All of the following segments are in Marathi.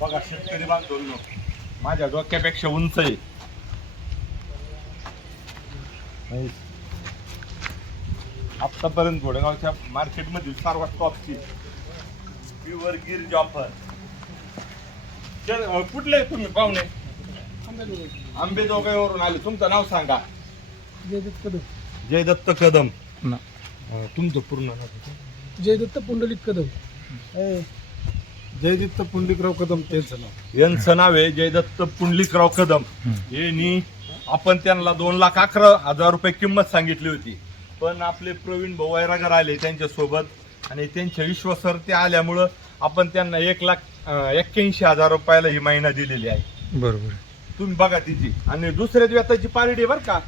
बघा शेतकरी बांधव माझ्या डोक्यापेक्षा उंच आहे. आतापर्यंत घोडेगावच्या मार्केटमधील सर्वात टॉपची प्युअर गिर जॉफर कुठले आहे तुम्ही पाहुणे? आंबेजोगाईवरून आले. तुमचं नाव सांगा. जयदत्त कदम. जयदत्त कदम. तुमचं पूर्ण नाव जयदत्त पुंडलिक कदम. जयदत्त पुंडलिकराव कदम त्यांचं नाव. यांचं नाव आहे जयदत्त पुंडलिकराव कदम. यांनी आपण त्यांना दोन लाख अकरा हजार रुपये किंमत सांगितली होती. पण आपले प्रवीण भाऊ वैरागर आले त्यांच्यासोबत आणि त्यांच्या विश्वासावर ते आल्यामुळं आपण त्यांना एक लाख एक्क्याऐंशी हजार रुपयाला ही महिना दिलेली आहे. बरोबर. तुम्ही बघा तिची. आणि दुसऱ्या दिवसाची पार्टी बरं का?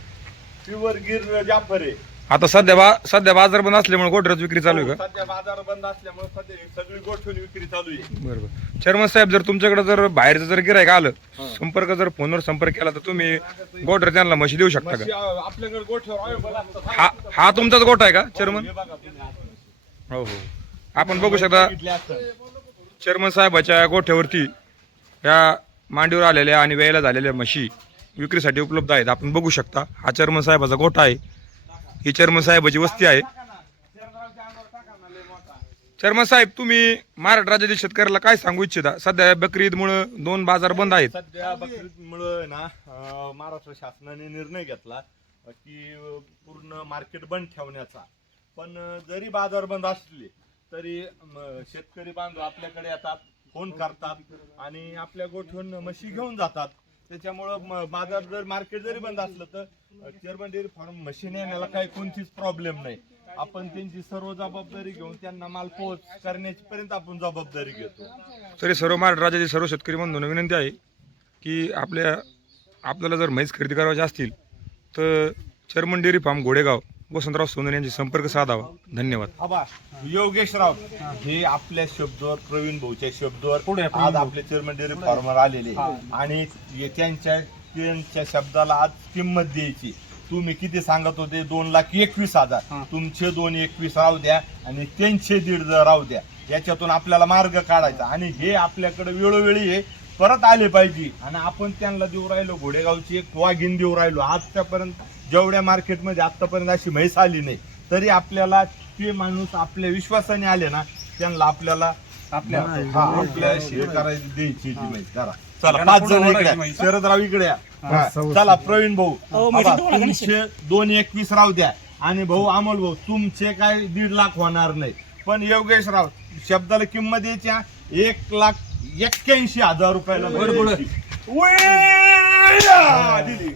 प्युअर गिर जाफर आहे. आता सध्या बा सध्या बाजार बंद असल्यामुळे गोठ्यात विक्री चालू आहे का? सध्या बाजार बंद असल्यामुळे सध्या सगळी गोठवून विक्री चालू आहे. बरोबर. चर्मन साहेब जर तुमच्याकडे जर बाहेरचं जर गिरायक आलं संपर्क जर फोनवर संपर्क केला तर तुम्ही गोठ्यात त्यांना म्हशी देऊ शकता का? आपल्याकडे गोठ्यावर असतात. हा हा तुमचाच गोठा आहे का चर्मन हे. हो हो. आपण बघू शकता. चेअरमन साहेबाच्या गोठ्यावरती या मांडीवर आलेल्या आणि वेळेला झालेल्या म्हशी विक्रीसाठी उपलब्ध आहेत. आपण बघू शकता हा चेअरमन साहेबाचा गोठा आहे. ही चर्मन साहेबाची वस्ती आहे. चर्मन साहेब तुम्ही महाराष्ट्र राज्यातील शेतकऱ्याला काय सांगू इच्छिता? सध्या बकरी ईदमुळे दोन बाजार बंद आहेत. सध्या बकरीमुळं ना अं, महाराष्ट्र शासनाने निर्णय घेतला की पूर्ण मार्केट बंद ठेवण्याचा. पण जरी बाजार बंद असले तरी म, शेतकरी बांधव आपल्याकडे येतात फोन करतात आणि आपल्या गोठून म्हशी घेऊन जातात. त्याच्यामुळं म- बाजार जर मार्केट जरी बंद असलं तर चेअरमन डेअरी फार्म मशीन नेण्याला काही कोणतीच प्रॉब्लेम नाही. आपण त्यांची सर्व जबाबदारी घेऊन त्यांना माल पोहोच करण्याची पर्यंत आपण जबाबदारी घेतो. तरी सर्व महाराष्ट्र राज्यातील सर्व शेतकरी म्हणून विनंती आहे की आपल्या आपल्याला जर म्हैस खरेदी करायची असतील तर चेअरमन डेअरी फार्म घोडेगाव वसंतराव सोनर यांची संपर्क साधावा. धन्यवाद. आबा योगेश राव हे आपल्या शब्दावर प्रवीण भाऊच्या शब्दावर आज आपले चेअरमन डेअरी फार्मर आलेले. आणि त्यांच्या त्यांच्या शब्दाला आज किंमत द्यायची. तुम्ही किती सांगत होते? दोन लाख एकवीस हजार. तुमचे दोन एकवीस राहू द्या आणि त्यांचे दीड राहू द्या. याच्यातून आपल्याला मार्ग काढायचा. आणि हे आपल्याकडे वेळोवेळी हे परत आले पाहिजे. आणि आपण त्यांना देऊ राहिलो. घोडेगावची एक वाघीन देऊ राहिलो. आजच्यापर्यंत जेवढ्या मार्केटमध्ये आतापर्यंत अशी म्हैस आली नाही तरी आपल्याला ते माणूस आपल्या विश्वासाने आले ना त्यांना आपल्याला आपल्या हा, आपल्या हे करायची द्यायची ती म्हैस. करा चला पाच जण इकडे. या. शरदराव इकडे या. हा, चला प्रवीण भाऊ. आबा, तुमचे दोन एकवीस राहू द्या. आणि भाऊ अमोल भाऊ तुमचे काय दीड लाख होणार नाही. पण योगेश राव शब्दाला किंमत द्यायची हा, एक लाख एक्क्याऐंशी हजार रुपयाला या, दिली.